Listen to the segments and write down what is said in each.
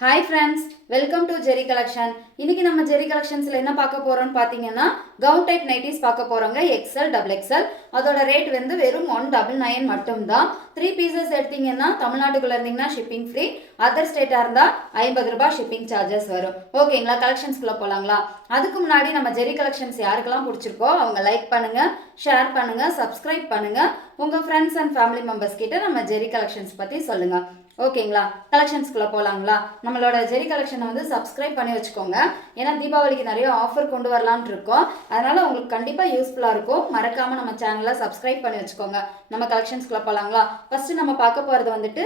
Hi friends, welcome to Jerry Collection. இன்னைக்கு நம்ம Jerry Collectionsல என்ன பார்க்க போறோம்னு பாத்தீங்கன்னா gown type nighties பார்க்க போறோங்க XL double XL. அதோட ரேட் வந்து வெறும் 199 மட்டும் தான். 3 pieces எடுத்தீங்கன்னா தமிழ்நாட்டுக்குள்ள இருந்தீங்கன்னா shipping free. அதர் ஸ்டேட்டா இருந்தா 50 ரூபாய் shipping charges வரும். ஓகேங்களா? கலெக்ஷன்ஸ்க்குள்ள போலாங்களா? அதுக்கு முன்னாடி நம்ம Jerry Collections யாருக்கெல்லாம் பிடிச்சிருக்கோ அவங்க லைக் பண்ணுங்க, ஷேர் பண்ணுங்க, சப்ஸ்கிரைப் பண்ணுங்க. உங்க ஃப்ரெண்ட்ஸ் அண்ட் ஃபேமிலி மெம்பர்ஸ் கிட்ட நம்ம Jerry Collections பத்தி சொல்லுங்க. ஓகேங்களா? கலெக்ஷன்ஸ்க்குள்ள போலாங்களா? நம்மளோட ஜெரி கலெக்ஷனை வந்து சப்ஸ்கிரைப் பண்ணி வச்சுக்கோங்க. ஏன்னா தீபாவளிக்கு நிறைய ஆஃபர் கொண்டு வரலான்னு இருக்கோம். அதனால உங்களுக்கு கண்டிப்பா யூஸ்ஃபுல்லா இருக்கும். மறக்காம நம்ம சேனலை சப்ஸ்கிரைப் பண்ணி வச்சுக்கோங்க. நம்ம கலெக்ஷன்ஸ்க்குள்ள போலாங்களா? ஃபர்ஸ்ட் நம்ம பார்க்க போறது வந்துட்டு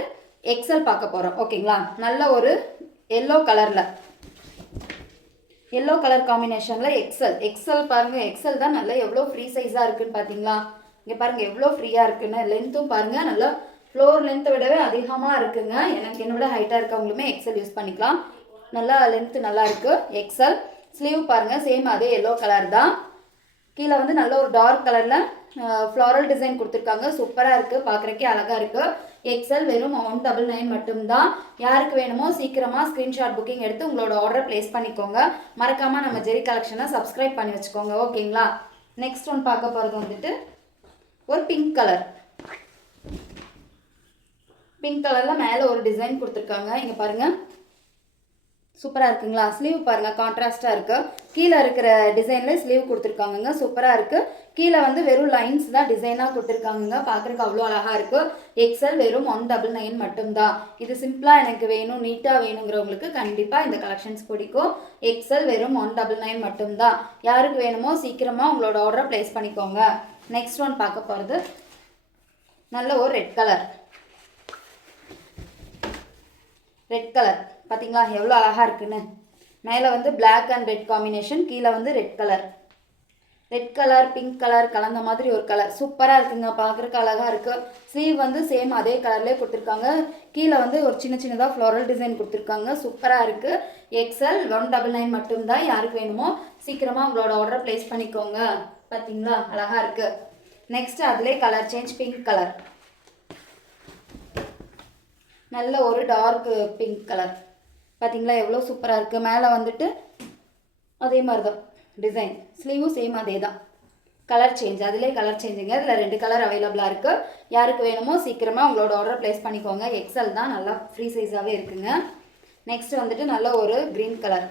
எக்ஸல் பார்க்க போறோம். ஓகேங்களா? நல்ல ஒரு எல்லோ கலர் காம்பினேஷன்ல எக்ஸல் பாருங்க. எக்ஸல் தான் நல்லா எவ்வளோ ஃப்ரீ சைஸா இருக்குன்னு பாத்தீங்களா? இங்க பாருங்க எவ்வளோ ஃப்ரீயா இருக்குன்னு. லென்த்தும் பாருங்க நல்லா ஃப்ளோர் லென்த்தை விடவே அதிகமாக இருக்குங்க. எனக்கு என்னோட ஹைட்டாக இருக்கவங்களுமே எக்ஸல் யூஸ் பண்ணிக்கலாம். நல்லா லென்த்து நல்லா இருக்கு. எக்ஸல் ஸ்லீவ் பாருங்கள் சேம் அதே எல்லோ கலர் தான். கீழே வந்து நல்ல ஒரு டார்க் கலரில் ஃப்ளாரல் டிசைன் கொடுத்துருக்காங்க. சூப்பராக இருக்குது, பார்க்குறக்கே அழகாக இருக்குது. எக்ஸல் வெறும் 199 மட்டும்தான். யாருக்கு வேணுமோ சீக்கிரமாக ஸ்க்ரீன்ஷாட் புக்கிங் எடுத்து உங்களோட ஆர்டரை ப்ளேஸ் பண்ணிக்கோங்க. மறக்காமல் நம்ம ஜெரி கலெக்ஷனை சப்ஸ்கிரைப் பண்ணி வச்சுக்கோங்க. ஓகேங்களா? நெக்ஸ்ட் ஒன் பார்க்க போகிறது வந்துட்டு ஒரு பிங்க் கலரில் மேலே ஒரு டிசைன் கொடுத்துருக்காங்க. இங்கே பாருங்கள் சூப்பராக இருக்குங்களா? ஸ்லீவ் பாருங்கள் கான்ட்ராஸ்டாக இருக்குது. கீழே இருக்கிற டிசைனில் ஸ்லீவ் கொடுத்துருக்காங்கங்க. சூப்பராக இருக்குது. கீழே வந்து வெறும் லைன்ஸ் தான் டிசைனாக கொடுத்துருக்காங்கங்க. பார்க்குறக்கு அவ்வளோ அழகாக இருக்குது. எக்ஸல் வெறும் 199 மட்டும்தான். இது சிம்பிளாக எனக்கு வேணும், நீட்டாக வேணுங்கிறவங்களுக்கு கண்டிப்பாக இந்த கலெக்ஷன்ஸ் பிடிக்கும். எக்ஸல் வெறும் 199 மட்டும்தான். யாருக்கு வேணுமோ சீக்கிரமாக உங்களோட ஆர்டரை ப்ளேஸ் பண்ணிக்கோங்க. நெக்ஸ்ட் ஒன் பார்க்க போகிறது நல்ல ஒரு ரெட் கலர் பார்த்தீங்களா எவ்வளோ அழகாக இருக்குன்னு. மேலே வந்து பிளாக் அண்ட் ரெட் காம்பினேஷன், கீழே வந்து ரெட் கலர் பிங்க் கலர் கலந்த மாதிரி ஒரு கலர். சூப்பராக இருக்குங்க, பார்க்குறக்கு அழகாக இருக்குது. ஸ்லீவ் வந்து சேம் அதே கலர்லேயே கொடுத்துருக்காங்க. கீழே வந்து ஒரு சின்னதாக ஃப்ளோரல் டிசைன் கொடுத்துருக்காங்க. சூப்பராக இருக்குது. எக்ஸல் 199 மட்டும்தான். யாருக்கு வேணுமோ சீக்கிரமாக உங்களோட ஆர்டரை ப்ளேஸ் பண்ணிக்கோங்க. பார்த்தீங்களா அழகாக இருக்குது. நெக்ஸ்ட் அதிலே கலர் சேஞ்ச் பிங்க் கலர், நல்ல ஒரு டார்க் பிங்க் கலர். பார்த்தீங்களா எவ்வளோ சூப்பராக இருக்குது. மேலே வந்துட்டு அதே மாதிரி தான் டிசைன், ஸ்லீவும் சேம் அதே தான். கலர் சேஞ்ச், அதிலே கலர் சேஞ்சுங்க. இதில் 2 கலர் அவைலபிளாக இருக்குது. யாருக்கு வேணுமோ சீக்கிரமாக உங்களோட ஆர்டர் ப்ளேஸ் பண்ணிக்கோங்க. எக்ஸல் தான், நல்லா ஃப்ரீ சைஸாகவே இருக்குங்க. நெக்ஸ்ட் வந்துட்டு நல்ல ஒரு க்ரீன் கலர்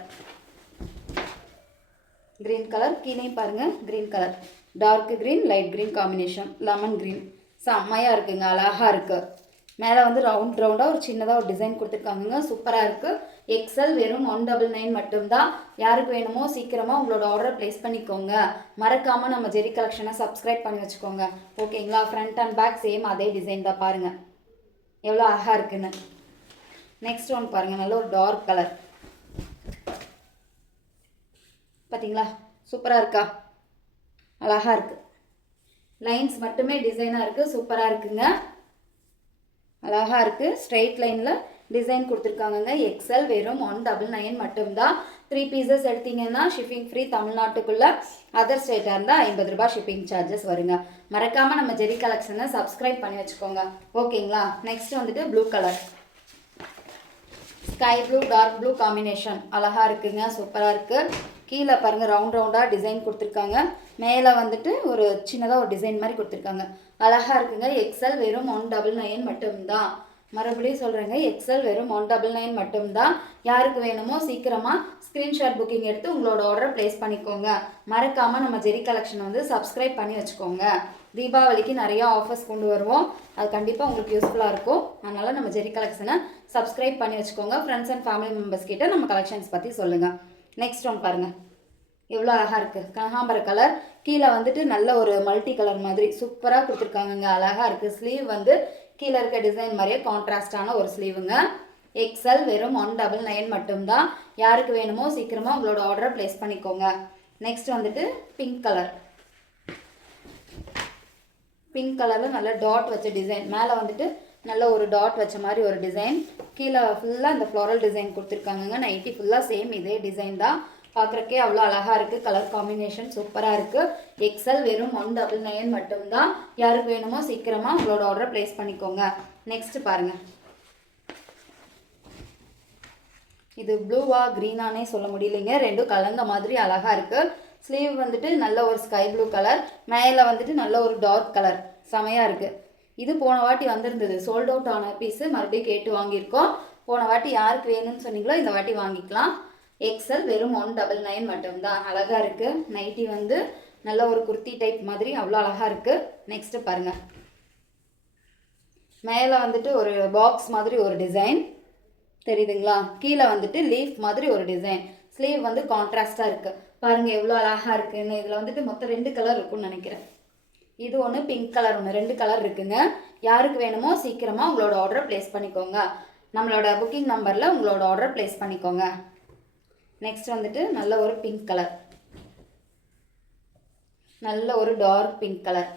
கீழேயும் பாருங்கள் green colour, dark green light green combination, lemon green. செம்மையாக இருக்குங்க, அழகாக இருக்குது. மேலே வந்து ரவுண்டாக ஒரு சின்னதாக ஒரு டிசைன் கொடுத்துருக்காங்க. சூப்பராக இருக்குது. எக்ஸல் வெறும் 199 மட்டும்தான். யாருக்கு வேணுமோ சீக்கிரமாக உங்களோட ஆர்டரை ப்ளேஸ் பண்ணிக்கோங்க. மறக்காமல் நம்ம ஜெரி கலெக்ஷனை சப்ஸ்கிரைப் பண்ணி வச்சுக்கோங்க. ஓகேங்களா? ஃப்ரண்ட் அண்ட் பேக் சேம் அதே டிசைன் தான். பாருங்கள் எவ்வளோ அழகாக இருக்குன்னு. நெக்ஸ்ட் ஒன் பாருங்கள் நல்ல ஒரு டார்க் கலர். பார்த்தீங்களா சூப்பராக இருக்கா? அழகாக இருக்குது. லைன்ஸ் மட்டுமே டிசைனாக இருக்குது. சூப்பராக இருக்குங்க, அழகாக இருக்குது. ஸ்ட்ரெயிட் லைனில் டிசைன் கொடுத்துருக்காங்கங்க. எக்ஸல் வெறும் 199 மட்டும்தான். 3 பீசஸ் எடுத்தீங்கன்னா ஷிப்பிங் ஃப்ரீ தமிழ்நாட்டுக்குள்ளே. அதர் ஸ்டேட்டாக இருந்தால் 50 ரூபாய் ஷிப்பிங் சார்ஜஸ் வருங்க. மறக்காமல் நம்ம ஜெரி கலெக்ஷனை சப்ஸ்கிரைப் பண்ணி வச்சுக்கோங்க. ஓகேங்களா? நெக்ஸ்ட் வந்துட்டு blue colour, sky blue dark blue combination அழகாக இருக்குங்க. சூப்பராக இருக்குது. கீழே பாருங்கள் ரவுண்டாக டிசைன் கொடுத்துருக்காங்க. மேலே வந்துட்டு ஒரு சின்னதாக ஒரு டிசைன் மாதிரி கொடுத்துருக்காங்க. அழகாக இருக்குங்க. எக்ஸல் வெறும் 199 மட்டும்தான். மறுபடியும் சொல்கிறேங்க, எக்ஸல் வெறும் 199 மட்டும்தான். யாருக்கு வேணுமோ சீக்கிரமாக ஸ்க்ரீன்ஷாட் புக்கிங் எடுத்து உங்களோட ஆர்டரை ப்ளேஸ் பண்ணிக்கோங்க. மறக்காமல் நம்ம ஜெரி கலெக்ஷனை வந்து சப்ஸ்கிரைப் பண்ணி வச்சுக்கோங்க. தீபாவளிக்கு நிறைய ஆஃபர்ஸ் கொண்டு வருவோம். அது கண்டிப்பாக உங்களுக்கு யூஸ்ஃபுல்லாக இருக்கும். அதனால் நம்ம ஜெரி கலெக்ஷனை சப்ஸ்கிரைப் பண்ணி வச்சுக்கோங்க. ஃப்ரெண்ட்ஸ் அண்ட் ஃபேமிலி மெம்பர்ஸ் கிட்ட நம்ம கலெக்ஷன்ஸ் பற்றி சொல்லுங்கள். நெக்ஸ்ட் ஒன் பாருங்கள் எவ்வளோ அழகாக இருக்குது. கனகாம்பர கலர், கீழே வந்துட்டு நல்ல ஒரு மல்டி கலர் மாதிரி சூப்பராக கொடுத்துருக்காங்கங்க. அழகாக இருக்குது. ஸ்லீவ் வந்து கீழே இருக்க டிசைன் மாதிரியே கான்ட்ராஸ்டான ஒரு ஸ்லீவுங்க. எக்ஸல் வெறும் 199 மட்டும்தான். யாருக்கு வேணுமோ சீக்கிரமாக உங்களோட ஆர்டரை ப்ளேஸ் பண்ணிக்கோங்க. நெக்ஸ்ட் வந்துட்டு பிங்க் கலரில் நல்ல டாட் வச்ச டிசைன். மேலே வந்துட்டு நல்ல ஒரு டாட் வச்ச மாதிரி ஒரு டிசைன். கீழே ஃபுல்லாக இந்த ஃப்ளாரல் டிசைன் கொடுத்துருக்காங்கங்க. நைட்டி ஃபுல்லாக சேம் இதே டிசைன் தான். பார்க்குறக்கே அவ்வளோ அழகாக இருக்குது. கலர் காம்பினேஷன் சூப்பராக இருக்குது. எக்ஸல் வெறும் 199 மட்டும்தான். யாருக்கு வேணுமோ சீக்கிரமாக உங்களோட ஆர்டரை ப்ளேஸ் பண்ணிக்கோங்க. நெக்ஸ்ட் பாருங்கள் இது ப்ளூவா க்ரீனானே சொல்ல முடியலைங்க, ரெண்டும் கலந்த மாதிரி அழகாக இருக்குது. ஸ்லீவ் வந்துட்டு நல்ல ஒரு ஸ்கை ப்ளூ கலர், மேலே வந்துட்டு நல்ல ஒரு டார்க் கலர், செமையாக இருக்குது. இது போன வாட்டி வந்திருந்தது, சோல்ட் அவுட் ஆன பீஸு, மறுபடியும் கேட்டு வாங்கியிருக்கோம். போன வாட்டி யாருக்கு வேணும்னு சொன்னீங்களோ இந்த வாட்டி வாங்கிக்கலாம். எக்ஸல் வெறும் 199 மட்டும்தான். அழகாக இருக்குது. நைட்டி வந்து நல்ல ஒரு குர்த்தி டைப் மாதிரி அவ்வளோ அழகாக இருக்குது. நெக்ஸ்ட்டு பாருங்கள், மேலே வந்துட்டு ஒரு பாக்ஸ் மாதிரி ஒரு டிசைன் தெரியுதுங்களா, கீழே வந்துட்டு லீஃப் மாதிரி ஒரு டிசைன். ஸ்லீவ் வந்து கான்ட்ராஸ்டாக இருக்குது. பாருங்கள் எவ்வளோ அழகாக இருக்குன்னு. இதில் வந்துட்டு மொத்தம் 2 கலர் இருக்குன்னு நினைக்கிறேன். இது ஒன்று, பிங்க் கலர் ஒன்று, 2 கலர் இருக்குங்க. யாருக்கு வேணுமோ சீக்கிரமாக உங்களோட ஆர்டரை ப்ளேஸ் பண்ணிக்கோங்க. நம்மளோட புக்கிங் நம்பரில் உங்களோட ஆர்டரை ப்ளேஸ் பண்ணிக்கோங்க. நெக்ஸ்ட் வந்துட்டு நல்ல ஒரு பிங்க் கலர், நல்ல ஒரு டார்க் பிங்க் கலர்.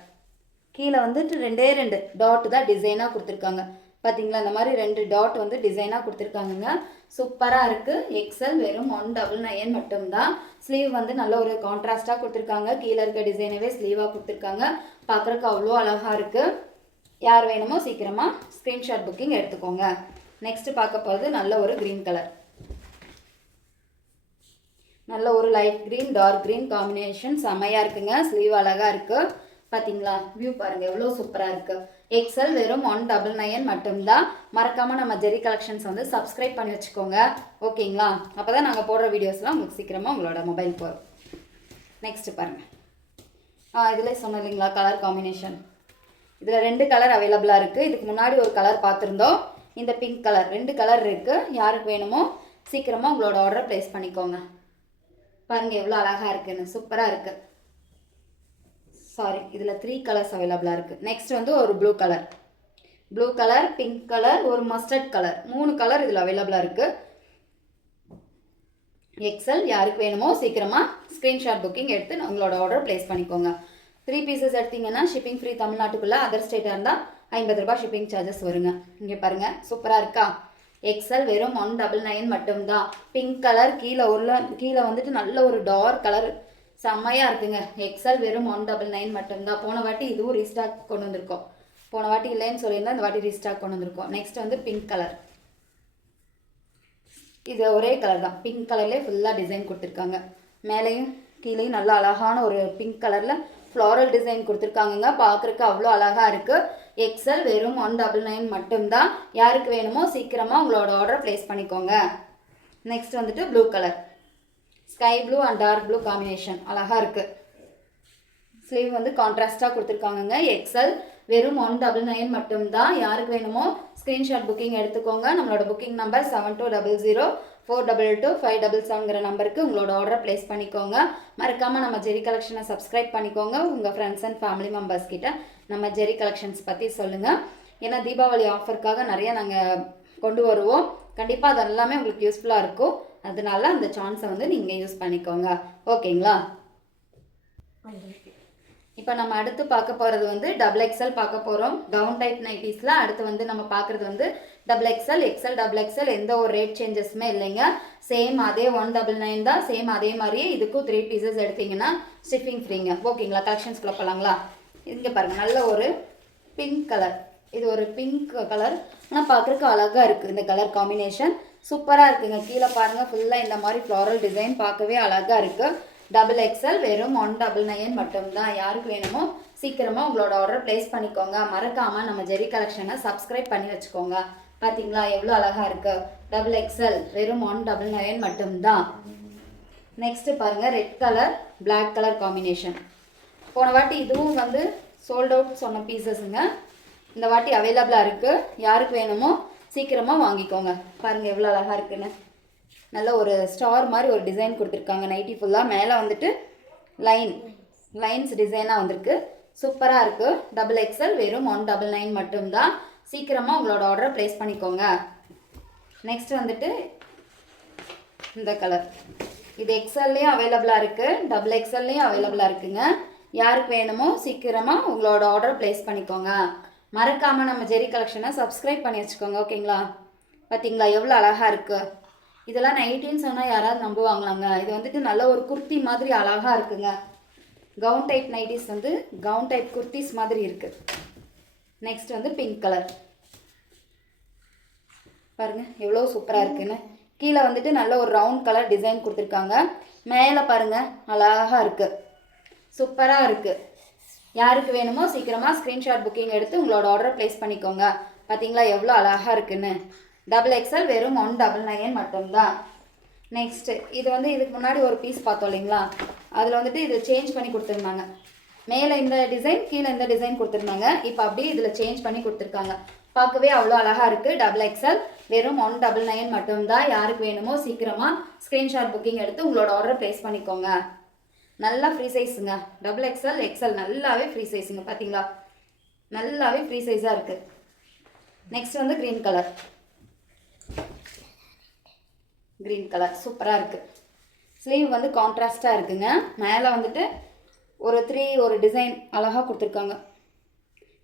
கீழே வந்துட்டு 2 டாட் தான் டிசைனாக கொடுத்துருக்காங்க. பார்த்தீங்களா, இந்த மாதிரி 2 டாட் வந்து டிசைனாக கொடுத்துருக்காங்கங்க. சூப்பராக இருக்குது. எக்ஸல் வெறும் 199 மட்டும்தான். ஸ்லீவ் வந்து நல்ல ஒரு கான்ட்ராஸ்டாக கொடுத்துருக்காங்க. கீழே இருக்க டிசைனவே ஸ்லீவாக கொடுத்துருக்காங்க. பார்க்குறக்கு அவ்வளோ அழகாக இருக்குது. யார் வேணுமோ சீக்கிரமாக ஸ்க்ரீன்ஷாட் புக்கிங் எடுத்துக்கோங்க. நெக்ஸ்ட்டு பார்க்க போகிறது நல்ல ஒரு க்ரீன் கலர், நல்ல ஒரு light green dark green combination செமையாக இருக்குங்க. ஸ்லீவ் அழகாக இருக்குது. பார்த்தீங்களா, வியூ பாருங்கள் எவ்வளோ சூப்பராக இருக்குது. எக்ஸல் வெறும் 199 மட்டும்தான். மறக்காமல் நம்ம ஜெரி கலெக்ஷன்ஸ் வந்து சப்ஸ்கிரைப் பண்ணி வச்சுக்கோங்க, ஓகேங்களா? அப்போ தான் நாங்கள் போடுற வீடியோஸ்லாம் உங்களுக்கு சீக்கிரமாக உங்களோட மொபைல் போகும். நெக்ஸ்ட்டு பாருங்கள், இதில் சொன்னோம் இல்லைங்களா கலர் காம்பினேஷன், இதில் 2 கலர் அவைலபிளாக இருக்குது. இதுக்கு முன்னாடி ஒரு கலர் பார்த்துருந்தோம், இந்த பிங்க் கலர். 2 கலர் இருக்குது. யாருக்கு வேணுமோ சீக்கிரமாக உங்களோட ஆர்டரை ப்ளேஸ் பண்ணிக்கோங்க. பாருங்கள் எவ்வளோ அழகாக இருக்குன்னு, சூப்பராக இருக்குது. சாரி, இதில் 3 கலர்ஸ் அவைலபிளாக இருக்குது. நெக்ஸ்ட் வந்து ஒரு ப்ளூ கலர், பிங்க் கலர், ஒரு மஸ்டர்ட் கலர், 3 கலர் இதில் அவைலபிளாக இருக்குது. எக்ஸல் யாருக்கு வேணுமோ சீக்கிரமாக ஸ்க்ரீன்ஷாட் புக்கிங் எடுத்து உங்களோட ஆர்டர் ப்ளேஸ் பண்ணிக்கோங்க. 3 பீசஸ் எடுத்தீங்கன்னா ஷிப்பிங் ஃப்ரீ. தமிழ்நாட்டுக்குள்ளே, அதர் ஸ்டேட்டாக இருந்தால் 50 ரூபாய் ஷிப்பிங் சார்ஜஸ் வருங்க. இங்கே பாருங்கள் சூப்பராக இருக்கா. எக்ஸல் வெறும் 199 மட்டும்தான். பிங்க் கலர், கீழே வந்துட்டு நல்ல ஒரு டார்க் கலர், செம்மையாக இருக்குங்க. எக்ஸல் வெறும் 199 மட்டும்தான். போன வாட்டி இதுவும் ரீஸ்டாக் கொண்டு வந்திருக்கோம். போன வாட்டி இல்லைன்னு சொல்லியிருந்தா இந்த வாட்டி ரீஸ்டாக் கொண்டு வந்திருக்கோம். நெக்ஸ்ட் வந்து பிங்க் கலர், இது ஒரே கலர் தான். பிங்க் கலர்லேயே ஃபுல்லாக டிசைன் கொடுத்துருக்காங்க. மேலேயும் கீழேயும் நல்லா அழகான ஒரு பிங்க் கலரில் ஃப்ளாரல் டிசைன் கொடுத்துருக்காங்கங்க. பார்க்குறக்கு அவ்வளோ அழகாக இருக்குது. எக்ஸல் வெறும் 199 மட்டும்தான். யாருக்கு வேணுமோ சீக்கிரமாக உங்களோட ஆர்டர் ப்ளேஸ் பண்ணிக்கோங்க. நெக்ஸ்ட் வந்துட்டு blue colour, sky blue and dark blue combination அழகாக இருக்குது. ஸ்லீவ் வந்து கான்ட்ராஸ்டாக கொடுத்துருக்காங்கங்க. எக்ஸல் வெறும் 199 மட்டும்தான். யாருக்கு வேணுமோ ஸ்க்ரீன்ஷாட் புக்கிங் எடுத்துக்கோங்க. நம்மளோட புக்கிங் நம்பர் 720042225577ங்கிற நம்பருக்கு உங்களோட ஆர்டரை ப்ளேஸ் பண்ணிக்கோங்க. மறக்காமல் நம்ம ஜெரி கலெக்ஷனை சப்ஸ்கிரைப் பண்ணிக்கோங்க. உங்கள் ஃப்ரெண்ட்ஸ் அண்ட் ஃபேமிலி மெம்பர்ஸ் கிட்ட நம்ம ஜெரி கலெக்ஷன்ஸ் பற்றி சொல்லுங்கள். ஏன்னா தீபாவளி ஆஃபருக்காக நிறைய நாங்கள் கொண்டு வருவோம். கண்டிப்பாக அது எல்லாமே உங்களுக்கு யூஸ்ஃபுல்லாக இருக்கும். அதனால அந்த சான்ஸை வந்து நீங்கள் யூஸ் பண்ணிக்கோங்க, ஓகேங்களா? இப்போ நம்ம அடுத்து பார்க்க போகிறது வந்து XXL பார்க்க போகிறோம். கவுன் டைப் நைட்டிஸில் அடுத்து வந்து நம்ம பார்க்குறது வந்து XXL, XXL எந்த ஒரு ரேட் சேஞ்சஸுமே இல்லைங்க. சேம் அதே 199 தான். சேம் அதே மாதிரியே இதுக்கும் 3 பீசஸ் எடுத்தீங்கன்னா ஷிப்பிங் ஃப்ரீங்க, ஓகேங்களா? கலெக்ஷன்ஸ்குள்ளே போகலாங்களா? இங்கே பாருங்கள், நல்ல ஒரு பிங்க் கலர். இது ஒரு பிங்க் கலர், ஆனால் பார்க்குறக்கு அழகாக இருக்குது. இந்த கலர் காம்பினேஷன் சூப்பராக இருக்குங்க. கீழே பாருங்கள் ஃபுல்லாக இந்த மாதிரி ஃப்ளாரல் டிசைன் பார்க்கவே அழகாக இருக்குது. XXL வெறும் 199 மட்டும்தான். யாருக்கு வேணுமோ சீக்கிரமாக உங்களோட ஆர்டர் ப்ளேஸ் பண்ணிக்கோங்க. மறக்காமல் நம்ம ஜெரி கலெக்ஷனை சப்ஸ்கிரைப் பண்ணி வச்சுக்கோங்க. பார்த்தீங்களா எவ்வளோ அழகாக இருக்குது. XXL வெறும் 199 மட்டும்தான். நெக்ஸ்ட்டு பாருங்கள், red colour black colour combination. போன வாட்டி இதுவும் வந்து சோல்ட் அவுட் சொன்ன பீசஸுங்க. இந்த வாட்டி அவைலபிளாக இருக்குது. யாருக்கு வேணுமோ சீக்கிரமாக வாங்கிக்கோங்க. பாருங்கள் எவ்வளோ அழகாக இருக்குன்னு. நல்ல ஒரு ஸ்டார் மாதிரி ஒரு டிசைன் கொடுத்துருக்காங்க. நைட்டி ஃபுல்லாக மேலே வந்துட்டு லைன்ஸ் டிசைனாக வந்திருக்கு. சூப்பராக இருக்குது. XXL வெறும் 199 மட்டும்தான். சீக்கிரமாக உங்களோட ஆர்டரை ப்ளேஸ் பண்ணிக்கோங்க. நெக்ஸ்ட் வந்துட்டு இந்த கலர், இது எக்ஸல்லையும் அவைலபிளாக இருக்குது, XXLலையும் அவைலபிளாக இருக்குங்க. யாருக்கு வேணுமோ சீக்கிரமாக உங்களோட ஆர்டர் ப்ளேஸ் பண்ணிக்கோங்க. மறக்காமல் நம்ம ஜெரி கலெக்ஷனை சப்ஸ்கிரைப் பண்ணி வச்சுக்கோங்க, ஓகேங்களா? பார்த்தீங்களா எவ்வளோ அழகாக இருக்குது. இதெல்லாம் நைட்டின்னு சொன்னால் யாராவது நம்புவாங்களாங்க? இது வந்துட்டு நல்ல ஒரு குர்த்தி மாதிரி அழகாக இருக்குங்க. கவுன் டைப் நைட்டிஸ் வந்து கவுன் டைப் குர்த்திஸ் மாதிரி இருக்குது. நெக்ஸ்ட் வந்து பிங்க் கலர், பாருங்கள் எவ்வளோ சூப்பராக இருக்குன்னு. கீழே வந்துட்டு நல்ல ஒரு ரவுண்ட் கலர் டிசைன் கொடுத்துருக்காங்க. மேலே பாருங்கள் அழகாக இருக்குது, சூப்பராக இருக்குது. யாருக்கு வேணுமோ சீக்கிரமாக ஸ்க்ரீன்ஷாட் புக்கிங் எடுத்து உங்களோட ஆர்டரை ப்ளேஸ் பண்ணிக்கோங்க. பார்த்தீங்களா எவ்வளோ அழகாக இருக்குன்னு. XXL வெறும் 199 மட்டும்தான். நெக்ஸ்ட்டு இது வந்து இதுக்கு முன்னாடி ஒரு பீஸ் பார்த்தோம் இல்லைங்களா, அதில் வந்துட்டு இது சேஞ்ச் பண்ணி கொடுத்துருந்தாங்க. மேலே இந்த டிசைன், கீழே இந்த டிசைன் கொடுத்துருந்தாங்க. இப்போ அப்படியே இதில் சேஞ்ச் பண்ணி கொடுத்துருக்காங்க. பார்க்கவே அவ்வளோ அழகாக இருக்குது. XXL வெறும் 199 மட்டும்தான். யாருக்கு வேணுமோ சீக்கிரமாக ஸ்க்ரீன்ஷாட் புக்கிங் எடுத்து உங்களோட ஆர்டரை ப்ளேஸ் பண்ணிக்கோங்க. நல்லா ஃப்ரீ சைஸுங்க. XXL XL நல்லாவே ஃப்ரீ சைஸுங்க. பார்த்தீங்களா நல்லாவே ஃப்ரீ சைஸாக இருக்குது. நெக்ஸ்ட் வந்து க்ரீன் கலர். க்ரீன் கலர் சூப்பராக இருக்குது. ஸ்லீவ் வந்து கான்ட்ராஸ்டாக இருக்குங்க. மேலே வந்துட்டு ஒரு டிசைன் அழகாக கொடுத்துருக்காங்க.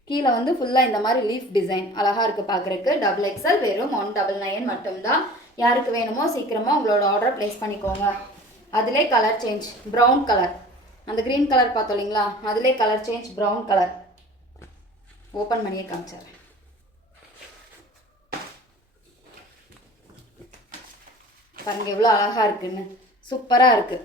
கீழே வந்து ஃபுல்லாக இந்த மாதிரி லீஃப் டிசைன் அழகாக இருக்குது பார்க்குறதுக்கு. XXL வெறும் 199 மட்டும்தான். யாருக்கு வேணுமோ சீக்கிரமாக உங்களோட ஆர்டரை ப்ளேஸ் பண்ணிக்கோங்க. அதிலே கலர் சேஞ்ச் ப்ரௌன் கலர், அந்த க்ரீன் கலர் பார்த்தோம் இல்லைங்களா, அதிலே colour change brown colour. Open பண்ணியே காமிச்சார். பாருங்க எவ்வளோ அழகாக இருக்குன்னு, சூப்பராக இருக்குது.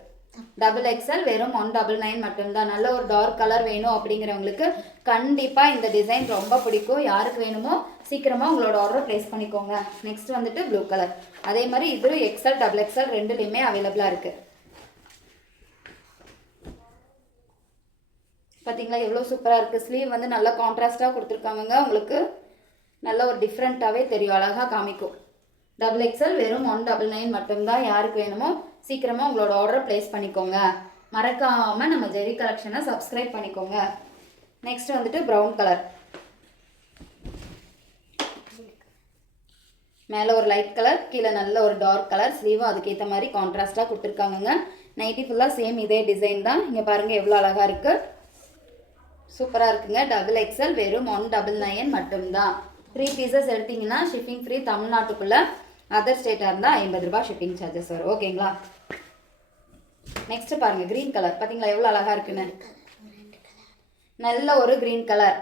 XXL வெறும் 199 மட்டும்தான். நல்ல ஒரு டார்க் கலர் வேணும் அப்படிங்கிறவங்களுக்கு கண்டிப்பாக இந்த டிசைன் ரொம்ப பிடிக்கும். யாருக்கு வேணுமோ சீக்கிரமாக உங்களோட ஆர்டரை ப்ளேஸ் பண்ணிக்கோங்க. நெக்ஸ்ட் வந்துட்டு ப்ளூ கலர். அதே மாதிரி இது XL XXL ரெண்டுலேயுமே அவைலபிளாக இருக்குது. பார்த்தீங்களா எவ்வளோ சூப்பராக இருக்குது. ஸ்லீவ் வந்து நல்லா கான்ட்ராஸ்டாக கொடுத்துருக்காங்க. உங்களுக்கு நல்ல ஒரு டிஃப்ரெண்ட்டாகவே தெரியும், அழகாக காமிக்கும். XXL வெறும் 199 மட்டும்தான். யாருக்கு வேணுமோ சீக்கிரமாக உங்களோட ஆர்டரை ப்ளேஸ் பண்ணிக்கோங்க. மறக்காமல் நம்ம ஜெரி கலெக்ஷனை சப்ஸ்கிரைப் பண்ணிக்கோங்க. நெக்ஸ்ட் வந்துட்டு ப்ரௌன் கலர். மேலே ஒரு லைட் கலர், கீழே நல்ல ஒரு டார்க் கலர். ஸ்லீவும் அதுக்கேற்ற மாதிரி கான்ட்ராஸ்டாக கொடுத்துருக்காங்க. நைட்டி ஃபுல்லாக சேம் இதே டிசைன் தான். இங்கே பாருங்கள் எவ்வளோ அழகாக இருக்குது, சூப்பராக இருக்குங்க. XXL வெறும் 199 மட்டும்தான். 3 பீசஸ் எடுத்திங்கன்னா ஷிப்பிங் ஃப்ரீ. தமிழ்நாட்டுக்குள்ளே, அதர் ஸ்டேட்டாக இருந்தால் 50 ரூபாய் ஷிப்பிங் சார்ஜஸ் வரும். ஓகேங்களா. நெக்ஸ்ட் பாருங்கள் க்ரீன் கலர். பார்த்தீங்களா எவ்வளோ அழகாக இருக்குன்னு. நல்ல ஒரு க்ரீன் கலர்,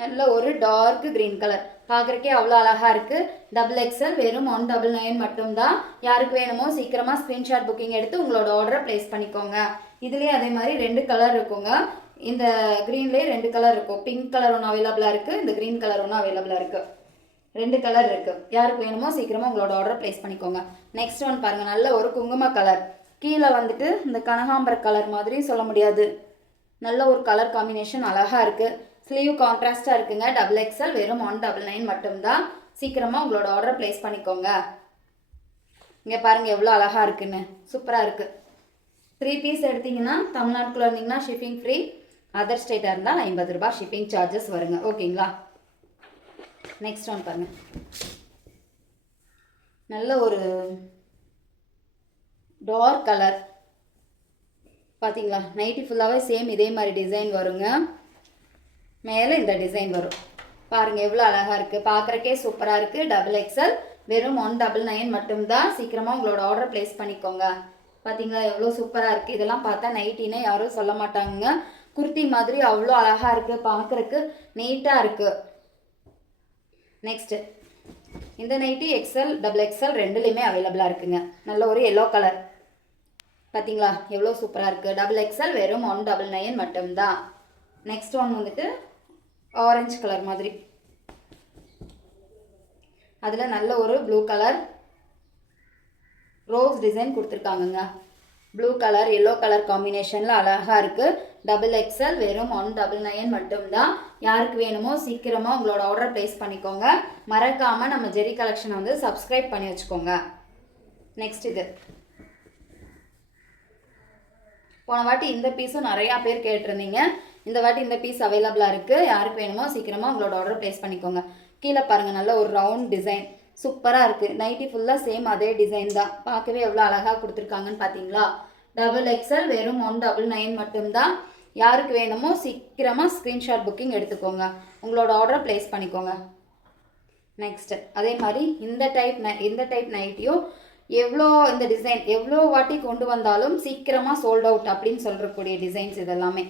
நல்ல ஒரு டார்க் க்ரீன் கலர். பார்க்குறக்கே அவ்வளோ அழகாக இருக்குது. XXL வெறும் 199 மட்டும்தான். யாருக்கு வேணுமோ சீக்கிரமாக ஸ்க்ரீன்ஷாட் புக்கிங் எடுத்து உங்களோட ஆர்டரை ப்ளேஸ் பண்ணிக்கோங்க. இதுலேயே அதே மாதிரி 2 கலர் இருக்குங்க. இந்த க்ரீன்லேயே 2 கலர் இருக்கும். பிங்க் கலர் ஒன்று அவைலபிளாக இருக்குது, இந்த க்ரீன் கலர் ஒன்று அவைலபிளாக இருக்குது. 2 கலர் இருக்குது. யாருக்கு வேணுமோ சீக்கிரமாக உங்களோட ஆர்டரை ப்ளேஸ் பண்ணிக்கோங்க. நெக்ஸ்ட் ஒன் பாருங்கள், நல்ல ஒரு குங்கும கலர். கீழே வந்துட்டு இந்த கனகாம்பர கலர் மாதிரி சொல்ல முடியாது, நல்ல ஒரு கலர் காம்பினேஷன் அழகாக இருக்குது. ஸ்லீவ் கான்ட்ராஸ்டாக இருக்குங்க. XXL வெறும் 199 மட்டும்தான். சீக்கிரமாக உங்களோட ஆர்டரை ப்ளேஸ் பண்ணிக்கோங்க. இங்கே பாருங்கள் எவ்வளோ அழகாக இருக்குன்னு, சூப்பராக இருக்குது. 3 பீஸ் எடுத்திங்கன்னா தமிழ்நாட்டுக்குள்ளே இருந்தீங்கன்னா ஷிப்பிங் ஃப்ரீ. அதர் ஸ்டேட்டாக இருந்தால் 50 ரூபாய் ஷிப்பிங் சார்ஜஸ் வருங்க. ஓகேங்களா. நெக்ஸ்ட் ஒன் பாருங்கள், நல்ல ஒரு டார்க் கலர். பார்த்தீங்களா நைட்டி ஃபுல்லாகவே சேம் இதே மாதிரி டிசைன் வருங்க. மேலே இந்த டிசைன் வரும். பாருங்கள் எவ்வளோ அழகாக இருக்குது, பார்க்குறக்கே சூப்பராக இருக்குது. XXL வெறும் 199 மட்டும்தான். சீக்கிரமாக உங்களோட ஆர்டர் ப்ளேஸ் பண்ணிக்கோங்க. பார்த்தீங்களா எவ்வளோ சூப்பராக இருக்குது. இதெல்லாம் பார்த்தா நைட்டினே யாரும் சொல்ல மாட்டாங்க. குர்த்தி மாதிரி அவ்வளோ அழகாக இருக்குது, பார்க்குறக்கு நீட்டாக இருக்குது. நெக்ஸ்ட்டு இந்த நைட்டி XL XXL ரெண்டுலேயுமே அவைலபிளாக இருக்குங்க. நல்ல ஒரு எல்லோ கலர். பார்த்தீங்களா எவ்வளோ சூப்பராக இருக்குது. XXL வெறும் 199 மட்டும்தான். நெக்ஸ்ட் ஒன் வந்துட்டு ஆரஞ்சு கலர் மாதிரி, அதில் நல்ல ஒரு ப்ளூ கலர் ரோஸ் டிசைன் கொடுத்துருக்காங்கங்க. ப்ளூ கலர் எல்லோ கலர் காம்பினேஷனில் அழகாக இருக்குது. XXL வெறும் 199 மட்டும்தான். யாருக்கு வேணுமோ சீக்கிரமாக உங்களோட ஆர்டரை ப்ளேஸ் பண்ணிக்கோங்க. மறக்காமல் நம்ம ஜெரி கலெக்ஷனை வந்து சப்ஸ்கிரைப் பண்ணி வச்சுக்கோங்க. நெக்ஸ்ட் இது போன வாட்டி இந்த பீஸும் நிறையா பேர் கேட்டிருந்தீங்க. இந்த வாட்டி இந்த பீஸ் அவைலபிளாக இருக்குது. யாருக்கு வேணுமோ சீக்கிரமாக உங்களோட ஆர்டர் ப்ளேஸ் பண்ணிக்கோங்க. கீழே பாருங்கள் நல்ல ஒரு ரவுண்ட் டிசைன் சூப்பராக இருக்குது. நைட்டி ஃபுல்லாக சேம் அதே டிசைன் தான். பார்க்கவே எவ்வளோ அழகாக கொடுத்துருக்காங்கன்னு பார்த்தீங்களா. XXL வெறும் 199 மட்டும்தான். யாருக்கு வேணுமோ சீக்கிரமாக ஸ்க்ரீன்ஷாட் புக்கிங் எடுத்துக்கோங்க. உங்களோட ஆர்டரை ப்ளேஸ் பண்ணிக்கோங்க. நெக்ஸ்ட்டு அதே மாதிரி இந்த டைப் நைட்டியும் எவ்வளோ இந்த டிசைன் எவ்வளோ வாட்டி கொண்டு வந்தாலும் சீக்கிரமாக சோல்ட் அவுட் அப்படின்னு சொல்கிறக்கூடிய டிசைன்ஸ் இதெல்லாமே.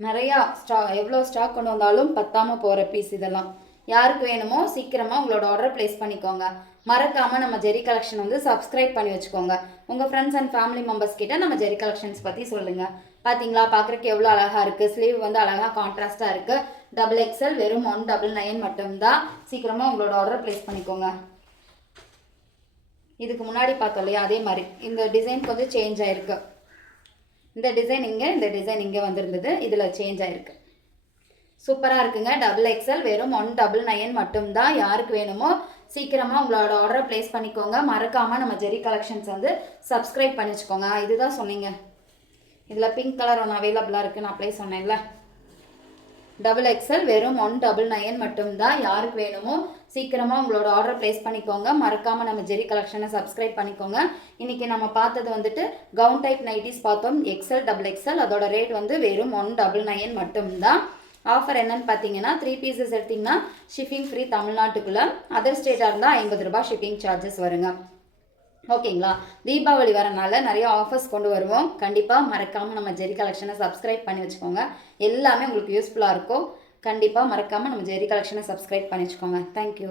நிறையா எவ்வளோ ஸ்டாக் கொண்டு வந்தாலும் பத்தாமல் போகிற பீஸ் இதெல்லாம். யாருக்கு வேணுமோ சீக்கிரமாக உங்களோட ஆர்டர் ப்ளேஸ் பண்ணிக்கோங்க. மறக்காமல் நம்ம ஜெரி கலெக்ஷன் வந்து சப்ஸ்கிரைப் பண்ணி வச்சுக்கோங்க. உங்கள் ஃப்ரெண்ட்ஸ் அண்ட் ஃபேமிலி மெம்பர்ஸ் கிட்ட நம்ம ஜெரி கலெக்ஷன்ஸ் பற்றி சொல்லுங்கள். பார்த்தீங்களா, பார்க்குறக்கு எவ்வளோ அழகாக இருக்குது. ஸ்லீவ் வந்து அழகாக கான்ட்ராஸ்ட்டாக இருக்குது. XXL வெறும் 199 மட்டும்தான். சீக்கிரமாக உங்களோட ஆர்டர் ப்ளேஸ் பண்ணிக்கோங்க. இதுக்கு முன்னாடி பார்த்தோம் இல்லையா, அதே மாதிரி இந்த டிசைன் கொஞ்சம் சேஞ்ச் ஆகிருக்கு. இந்த டிசைன் இங்கே வந்திருந்தது, இதில் சேஞ்ச் ஆகிருக்கு. சூப்பராக இருக்குங்க. XXL வெறும் 199 மட்டும்தான். யாருக்கு வேணுமோ சீக்கிரமாக உங்களோட ஆர்டரை ப்ளேஸ் பண்ணிக்கோங்க. மறக்காமல் நம்ம ஜெரி கலெக்ஷன்ஸ் வந்து சப்ஸ்கிரைப் பண்ணி வச்சுக்கோங்க. இதுதான் சொன்னீங்க. இதில் பிங்க் கலர் ஒன்று அவைலபிளாக இருக்குது, நான் அப்ளை சொன்னேன்ல. XXL வெறும் 199 மட்டும்தான். யாருக்கு வேணுமோ சீக்கிரமாக உங்களோட ஆர்டர் ப்ளேஸ் பண்ணிக்கோங்க. மறக்காமல் நம்ம ஜெரி கலெக்ஷனை சப்ஸ்கிரைப் பண்ணிக்கோங்க. இன்றைக்கி நம்ம பார்த்தது வந்துட்டு கவுன் டைப் நைட்டிஸ் பார்த்தோம், XXL. அதோட ரேட் வந்து வெறும் 199 மட்டும்தான். ஆஃபர் என்னன்னு பார்த்தீங்கன்னா 3 பீசஸ் எடுத்திங்கன்னா ஷிப்பிங் ஃப்ரீ தமிழ்நாட்டுக்குள்ளே. அதர் ஸ்டேட்டாக இருந்தால் 50 ரூபாய் ஷிப்பிங் சார்ஜஸ் வருங்க. ஓகேங்களா, தீபாவளி வரனால நிறைய ஆஃபர்ஸ் கொண்டு வருவோம். கண்டிப்பாக மறக்காமல் நம்ம ஜெரி கலெக்ஷனை சப்ஸ்கிரைப் பண்ணி வச்சுக்கோங்க. எல்லாமே உங்களுக்கு யூஸ்ஃபுல்லாக இருக்கும். கண்டிப்பாக மறக்காமல் நம்ம ஜெரி கலெக்ஷனை சப்ஸ்கிரைப் பண்ணி வச்சுக்கோங்க. தேங்க்யூ.